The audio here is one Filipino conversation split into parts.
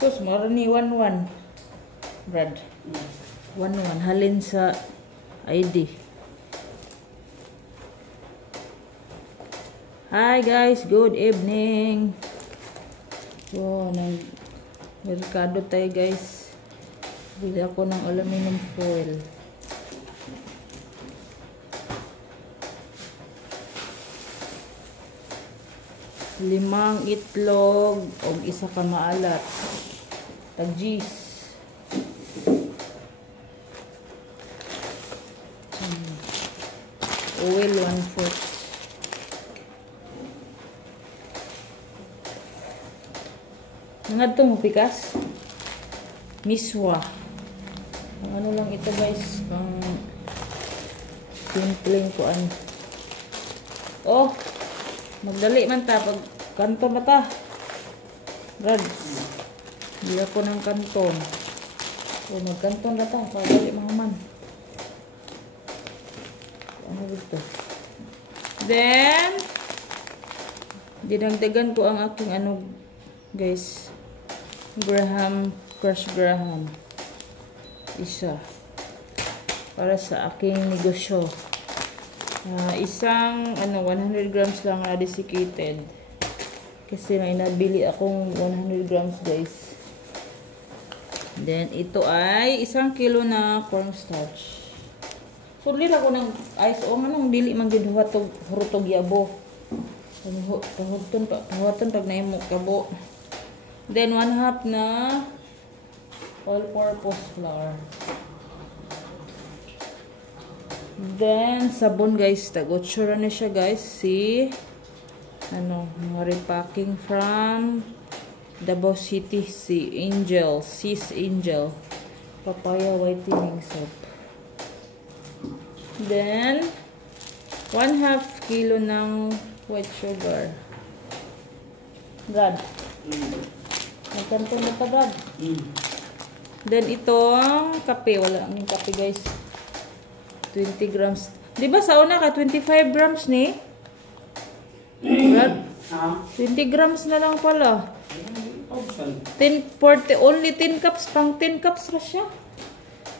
Tapos, marami 1-1. Brad. 1-1. Halin sa ID. Hi guys, good evening. So, nag-merkado tayo guys. Bili ako ng aluminum foil. Limang itlog o isa ka maalat. Tagjis. Oil 1/4. Nangadto mo pikas. Miswa. Ang ano lang ito guys, pang simpleng kuan. Oh, magdali man ta pag kanton na ta. Brad. Hindi ako ng kanton. O magkanton na ta para dali mahuman. Ano dito? Then dinagdagan ko ang aking ano guys. Crushed graham. Isa. Para sa aking negosyo. Isang 100 grams lang na desiccated. Kasi may nabili akong 100 grams guys. Then ito ay 1 kilo na cornstarch. Sudli lang ko ng ice o anong dili man gid hurutog yabo. Pahuton pag naimo kabo. Then 1/2 na all-purpose flour. Then sabon guys, tagotsura na siya guys. Si mga repacking from Davao City, si Angel, Sis Angel, papaya whitening soap. Then 1/2 kilo ng white sugar. Brad. Nagkanto na pa Brad. Then itong kape, wala ang kape guys. 20 grams. Di ba sa una ka 25 grams ni? Brad? 20 grams na lang pala. 40, only 10 cups. Pang 10 cups pa siya.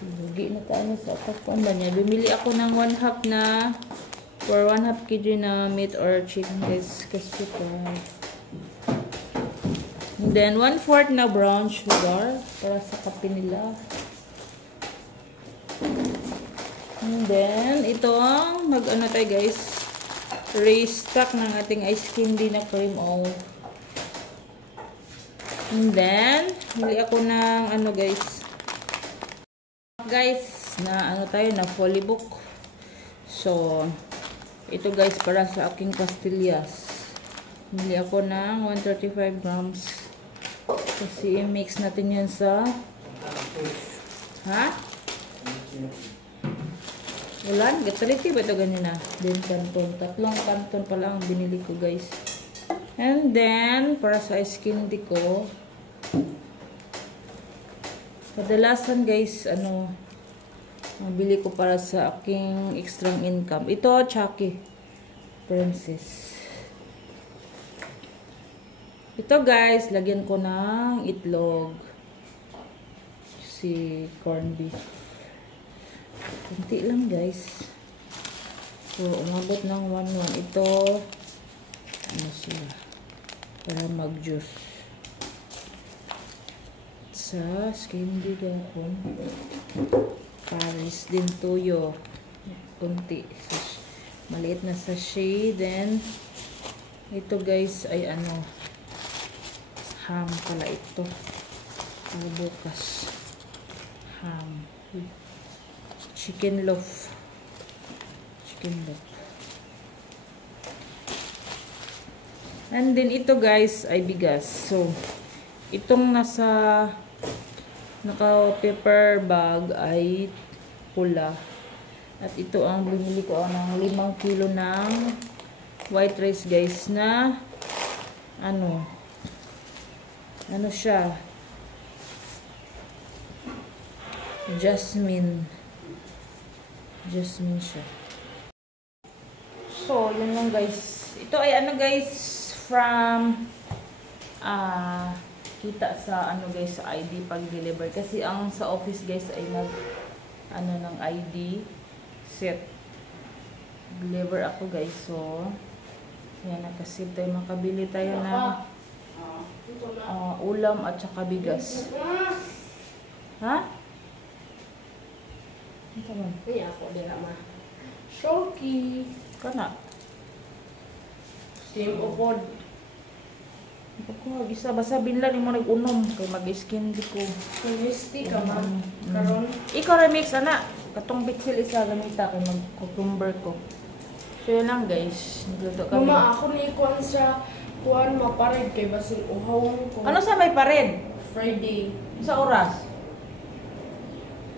Bugi na tayo sa kakuan ba niya. Bumili ako ng 1/2 na for 1/2 kg na meat or chicken guys. Kasi po. And then 1/4 na brown sugar para sa kape nila. And then itong mag-ano tayo guys, restock ng ating ice candy na cream o. And then bili ako ng guys na tayo na polybook. So ito guys para sa aking pastillas. Bili ako ng 135 grams. Kasi i-mix natin yan sa ulan. Gataliti ba ito ganyan na? Then kanton. 3 kanton pa lang binili ko guys. And then para sa ice candy ko, kadalasan guys mabili ko para sa aking extra income. Ito Chucky Princess. Ito guys, lagyan ko ng itlog. Si corned beef. Kunti lang guys. So, umabot ng 1/1. Ito, siya. Para mag-juice. Sa candy gapon. Paris din tuyo. Kunti. Maliit na sachet. Then, ito guys ay ham pala ito. Para bukas. Ham. Chicken loaf. And then ito guys ay bigas. So, itong nasa naka-paper bag ay pula. At ito ang binili ko ng 5 kilo ng white rice guys na siya, jasmine siya. So yun lang guys. Ito ay guys from kita sa ano guys, sa ID pag deliver. Kasi ang sa office guys ay nag ano ng ID set. Deliver ako guys. So, yan, nakasip tayo. Makabili tayo ng ulam at saka bigas. Ha? Ito man. Ay, ako din naman. Shoki. Kana. Same upod. Ako, isa. Basta binla ni mo nag-unom. Kaya mag-skin di ko. Kumisti ka, ma'am. Karon. Ikaw remix, anak. Katong bitsil isa gamita kay mag-cucumber ko. So yun lang guys. Nagluto kami. Mama, ako ni kuan sa kuan mapared kay basin uhawon ko. Ano sa may pared? Friday. Sa oras?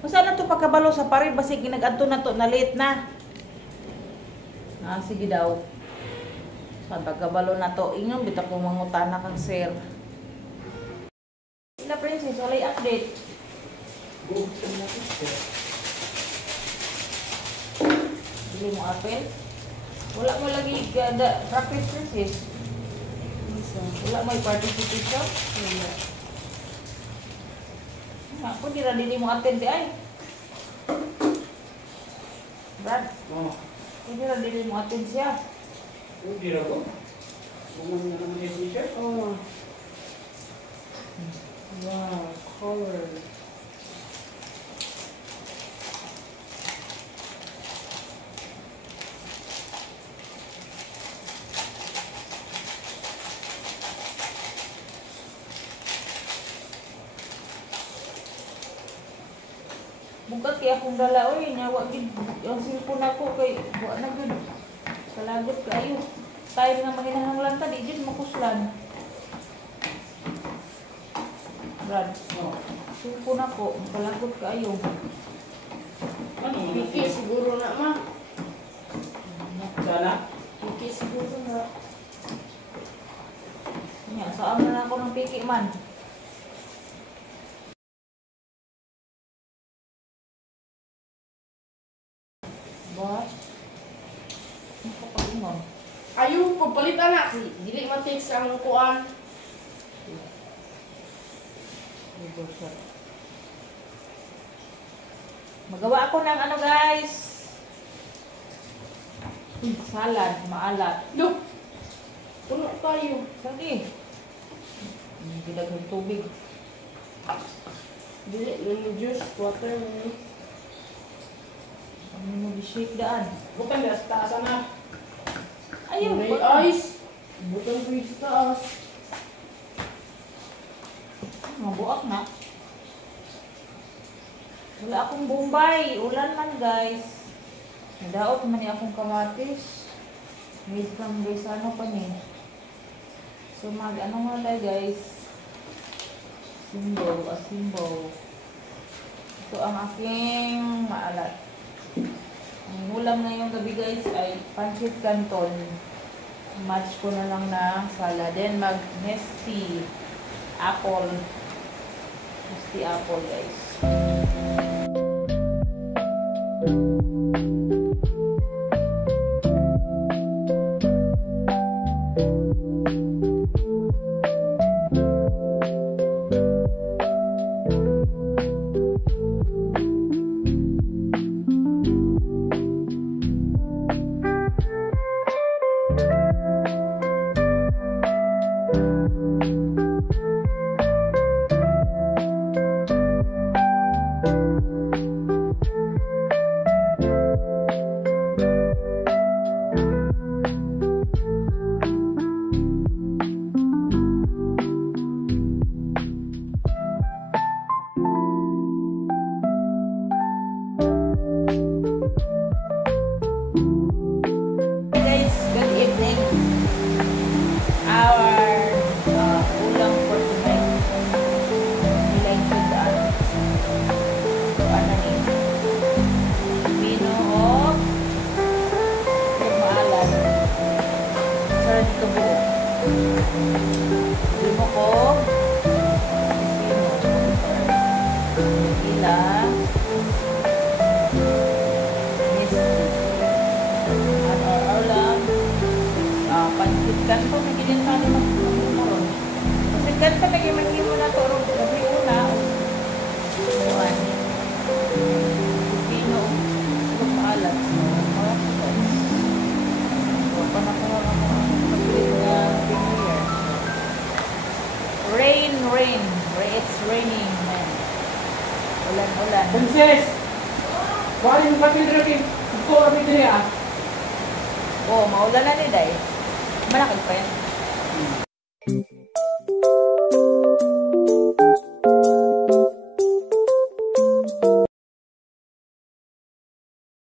Masa na to pagkabalo sa pared? Basi ginag-adto na to. Na late na. Sige daw. Sa pagkabalo na to. Ingon bita ko mangutana kang sir. Sila princess, walay update. Dili mo apel? Wala mo lagi practice princess. Wala mo participation? Wala. Ako di ra dili mo attend di ay. Brad, Oh, hindi ra dili mo attend siya. hindi na ko. Bumang na naman yung t-shirt. Oh. Wow, color. Bukat kay akong dala oy, nyawa gid ang cellphone ako kay wa na gud. Salagot kaayo. Tayo nga maginahanglan ta di gid makuslan. Brad, Oh, cellphone ako, salagot kaayo. ano mo? Piki siguro na, ma. Sana? Piki siguro na. Nya, saan man ako ng piki man. Ba? Ano ka pag-ingon? Ayaw, pagpalitan na. Dili man-take sa ang kuan. Magawa ako ng ano guys. Salad, maalat. Look! Puno tayo. Sige. Gidag ng tubig. Dili, ng juice, water, man. Ano mo di-shake daan? Bukan na, sa taas na. Ayun. May ice. Butang ko sa taas. Mabuak na. Wala akong bombay. Ulan man guys. Nadaot man ni akong kamatis. Made from guys ano pa ni. So mag ano nga tayo guys. Simbo. Ito ang aking maalat. Ang ulam ngayong gabi guys ay pancit canton. Match ko na lang ng salad. Then mag nesty apple. Nesty apple guys. Ganito naging mo na to. Gabi una. Buwan. Pino. Maalat. Panakuha ka mo ang complete na New Year. Rain. It's raining, man. Ulan. Princess! Baka yung kapil rin. Ito kami din ah. Oh, maulan na ni Day. Malakad pa yan.